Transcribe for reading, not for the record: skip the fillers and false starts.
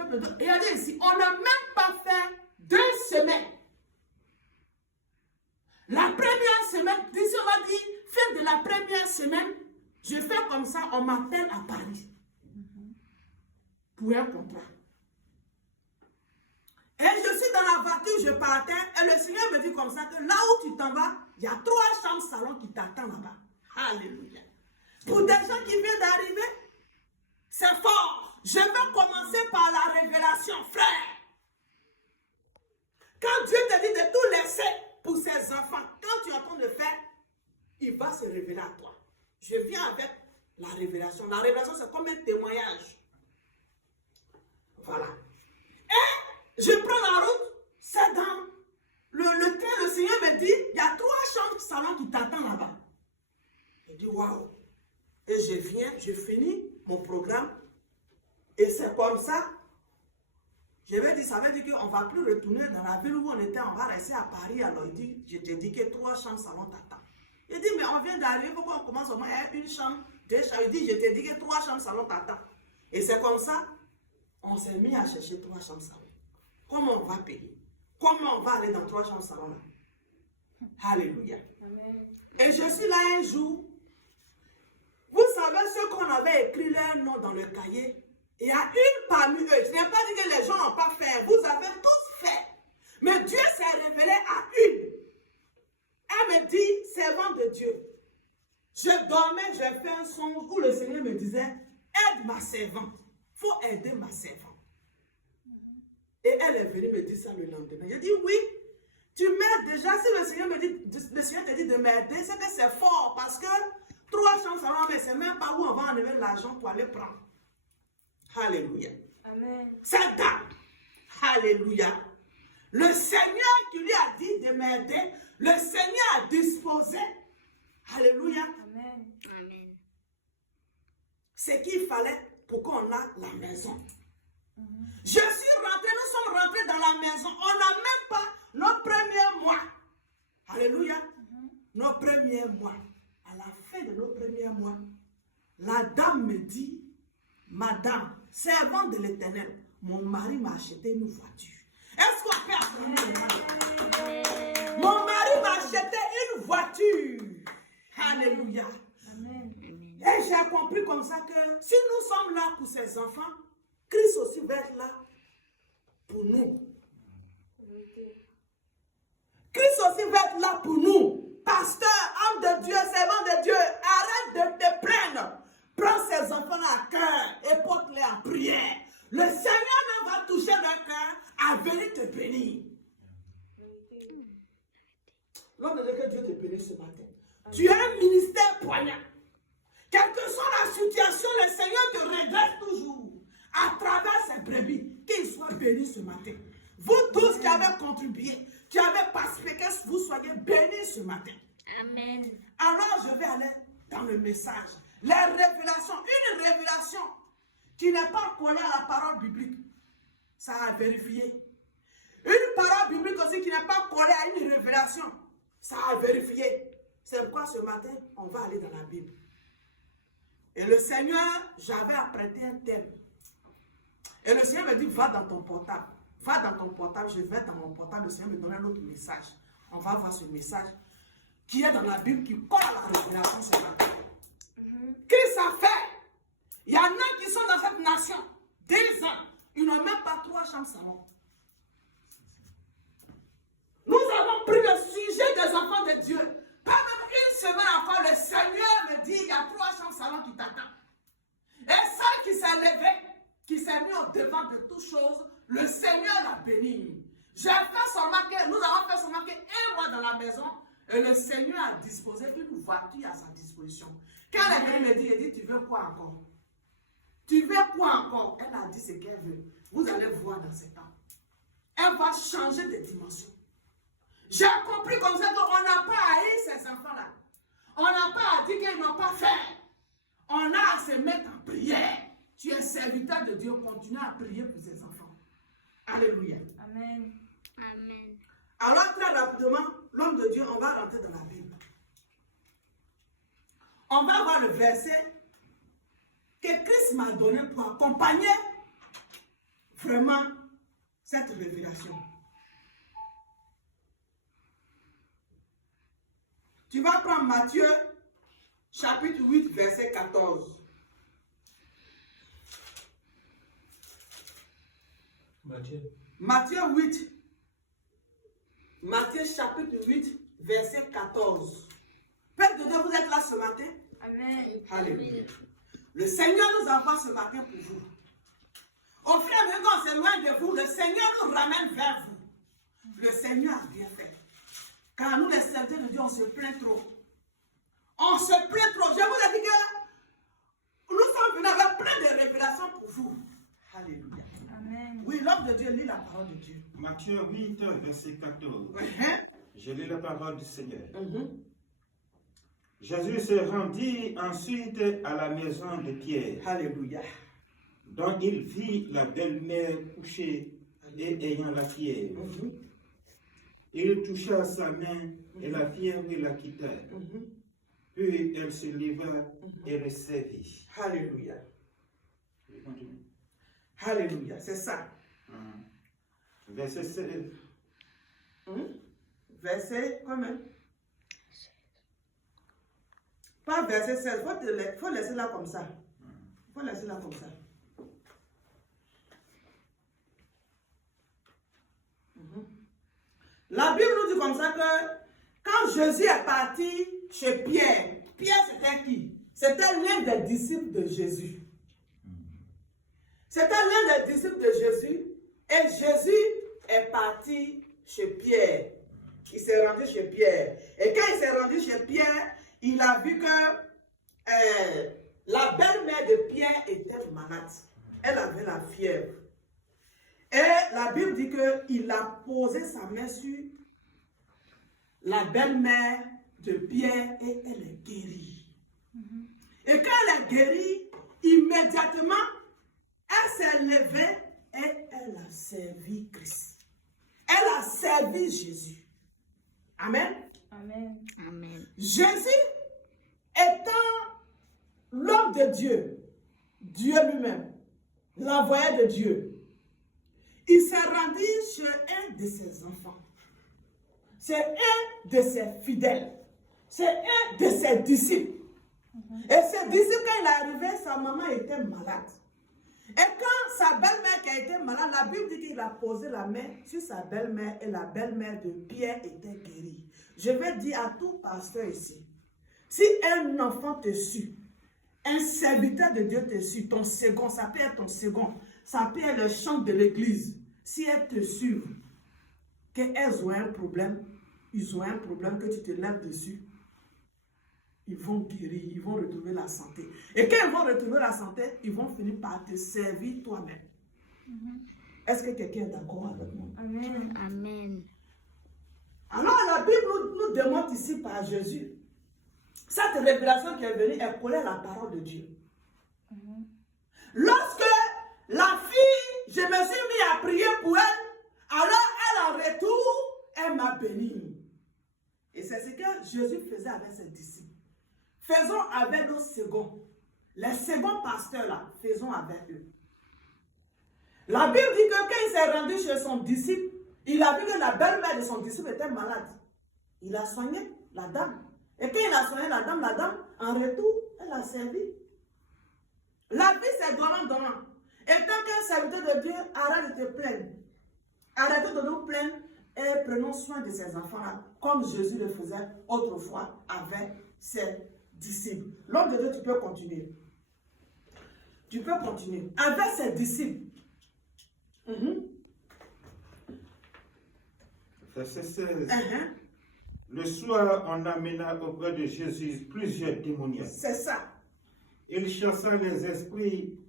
peuple de Dieu. Et regardez ici, on n'a même pas fait 2 semaines. La première semaine, ici on va dire, fin de la première semaine, je fais comme ça, on m'appelle à Paris. Pour un contrat. Et je suis dans la voiture, je partais, et le Seigneur me dit comme ça que là où tu t'en vas, il y a 3 chambres salon qui t'attendent là-bas. Alléluia. Pour des gens qui viennent d'arriver, c'est fort. Je vais commencer par la révélation, frère. Quand Dieu te dit de tout laisser pour ses enfants, quand tu es en train de faire, il va se révéler à toi. Je viens avec la révélation. La révélation, c'est comme un témoignage. Voilà. Et je prends la route, c'est dans le train, le Seigneur me dit, il y a 3 chambres salon qui t'attendent là-bas. Je dis, waouh. Et je viens, je finis mon programme. Et c'est comme ça. Je vais dire, ça veut dire qu'on ne va plus retourner dans la ville où on était, on va rester à Paris. Alors il dit, je t'ai dit que 3 chambres salon t'attendent. Il dit, mais on vient d'arriver, pourquoi on commence au moins à 1 chambre, 2 chambres. Il dit, je t'ai dit que 3 chambres salon t'attendent. Et c'est comme ça, on s'est mis à chercher 3 chambres salon. Comment on va payer? Comment on va aller dans 3 chambres salon là? Alléluia. Amen. Et je suis là un jour. Vous savez ceux qu'on avait écrit leur nom dans le cahier? Il y a une parmi eux. Je n'ai pas dit que les gens n'ont pas fait. Vous avez tous fait. Mais Dieu s'est révélé à une. Elle me dit, servant de Dieu. Je dormais, j'ai fait un songe où le Seigneur me disait, aide ma servante. Il faut aider ma servante. Et elle est venue me dire ça le lendemain. Je dis, oui, tu m'aides déjà. Si le Seigneur te dit de m'aider, c'est que c'est fort. Parce que 3 chambres salon, mais c'est même pas où on va enlever l'argent pour aller prendre. Alléluia. Amen. Cette dame, alléluia. Le Seigneur qui lui a dit de m'aider, le Seigneur a disposé, alléluia. Amen. Amen. Ce qu'il fallait pour qu'on ait la maison. Je suis rentré, nous sommes rentrés dans la maison. On n'a même pas nos premiers mois. Alléluia. Nos premiers mois. À la fin de nos premiers mois, la dame me dit, Madame, servante de l'Éternel, mon mari m'a acheté une voiture. Est-ce qu'on peut acclamer? Mon mari m'a acheté une voiture. Alléluia. Amen. Et j'ai compris comme ça que si nous sommes là pour ses enfants, Christ aussi va être là pour nous. Christ aussi va être là pour nous. Pasteur, homme de Dieu, servant de Dieu, arrête de te plaindre. Prends ces enfants-là à cœur et porte-les en prière. Le Seigneur va toucher leur cœur à venir te bénir. L'homme de Dieu, que Dieu te bénisse ce matin. Tu as un ministère poignant. Quelle que soit la situation, le Seigneur te redresse toujours. À travers ses brebis, qu'il soit béni ce matin. Vous tous qui avez contribué, qui avez participé, que vous soyez bénis ce matin. Amen. Alors je vais aller dans le message. Les révélations, une révélation qui n'est pas collée à la parole biblique, ça a vérifié. Une parole biblique aussi qui n'est pas collée à une révélation, ça a vérifié. C'est pourquoi ce matin, on va aller dans la Bible. Et le Seigneur, j'avais apprêté un thème. Et le Seigneur me dit, va dans ton portable. Va dans ton portable, je vais dans mon portable. Le Seigneur me donne un autre message. On va voir ce message qui est dans la Bible, qui colle à la révélation ce matin. Qu'est-ce que ça fait? Il y en a qui sont dans cette nation, 2 ans, ils n'ont même pas 3 chambres salon. Nous avons pris le sujet des enfants de Dieu. Pas même une semaine encore, le Seigneur me dit, il y a 3 chambres salon qui t'attendent. Et celle qui s'est levée, qui s'est mis au devant de toutes choses, le Seigneur l'a béni. J'ai fait seulement que, nous avons fait seulement que 1 mois dans la maison, et le Seigneur a disposé une voiture à sa disposition. Quand elle est venue me dire, elle dit, tu veux quoi encore? Tu veux quoi encore? Elle a dit ce qu'elle veut. Vous allez voir dans ce temps. Elle va changer de dimension. J'ai compris comme ça qu'on n'a pas à haïr ces enfants-là. On n'a pas à dire qu'ils n'ont pas fait. On a à se mettre en prière. Tu es serviteur de Dieu, continue à prier pour ses enfants. Alléluia. Amen. Amen. Alors très rapidement, l'homme de Dieu, on va rentrer dans la Bible. On va voir le verset que Christ m'a donné pour accompagner vraiment cette révélation. Tu vas prendre Matthieu, chapitre 8, verset 14. Matthieu 8. Matthieu chapitre 8, verset 14. Père de Dieu, vous êtes là ce matin? Amen. Alléluia. Le Seigneur nous envoie ce matin pour vous. Au fur et à mesure qu'on s'éloigne de vous, le Seigneur nous ramène vers vous. Le Seigneur a bien fait. Car nous, les serviteurs de Dieu, on se plaint trop. On se plaint trop. Je vous ai dit que nous sommes venus avec plein de révélations pour vous. Alléluia. Amen. Oui, l'homme de Dieu lit la parole de Dieu. Matthieu 8, verset 14. Uh-huh. Je lis la parole du Seigneur. Uh-huh. Jésus se rendit ensuite à la maison de Pierre, Alléluia. dont il vit la belle-mère couchée et ayant la fièvre. Uh-huh. Il toucha sa main et la fièvre la quitta. Uh-huh. Puis elle se leva et le servit. Alléluia. Je continue. Alléluia. C'est ça. Verset 16. Verset combien? Pas verset 16. Il faut laisser là comme ça. Il faut laisser là comme ça. La Bible nous dit comme ça que quand Jésus est parti chez Pierre, Pierre c'était qui? C'était l'un des disciples de Jésus. C'était l'un des disciples de Jésus et Jésus est parti chez Pierre. Il s'est rendu chez Pierre. Et quand il s'est rendu chez Pierre, il a vu que la belle-mère de Pierre était malade. Elle avait la fièvre. Et la Bible dit qu'il a posé sa main sur la belle-mère de Pierre et elle est guérie. Et quand elle est guérie, immédiatement, elle s'est levée et elle a servi Christ. Elle a servi Jésus. Amen. Amen. Amen. Jésus étant l'homme de Dieu, Dieu lui-même, l'envoyé de Dieu, il s'est rendu chez un de ses enfants. C'est un de ses fidèles. C'est un de ses disciples. Et ses disciples, quand il est arrivé, sa maman était malade. Et quand sa belle-mère qui a été malade, la Bible dit qu'il a posé la main sur sa belle-mère et la belle-mère de Pierre était guérie. Je vais dire à tout pasteur ici, si un enfant te suit, un serviteur de Dieu te suit, ton second, ça peut être ton second, ça peut être le chant de l'église. Si elles te suivent, qu'elles ont un problème, ils ont un problème que tu te lèves dessus, ils vont guérir, ils vont retrouver la santé. Et quand ils vont retrouver la santé, ils vont finir par te servir toi-même. Est-ce que quelqu'un est d'accord avec moi? Amen. Amen. Alors la Bible nous démontre ici par Jésus. Cette révélation qui est venue est collée à la parole de Dieu. Lorsque la fille, je me suis mis à prier pour elle, alors elle en retour, elle m'a béni. Et c'est ce que Jésus faisait avec ses disciples. Faisons avec nos seconds. Les seconds pasteurs là, faisons avec eux. La Bible dit que quand il s'est rendu chez son disciple, il a vu que la belle-mère de son disciple était malade. Il a soigné la dame. Et quand il a soigné la dame, en retour, elle a servi. La vie, c'est donnant. Et tant qu'un serviteur de Dieu, arrête de te plaindre. Arrêtez de nous plaindre et prenons soin de ces enfants-là, comme Jésus le faisait autrefois avec ses disciples. L'homme de Dieu, tu peux continuer. Tu peux continuer. Avec ses disciples. Verset 16. Le soir, on amena auprès de Jésus plusieurs démoniaques. C'est ça. Il chassa les esprits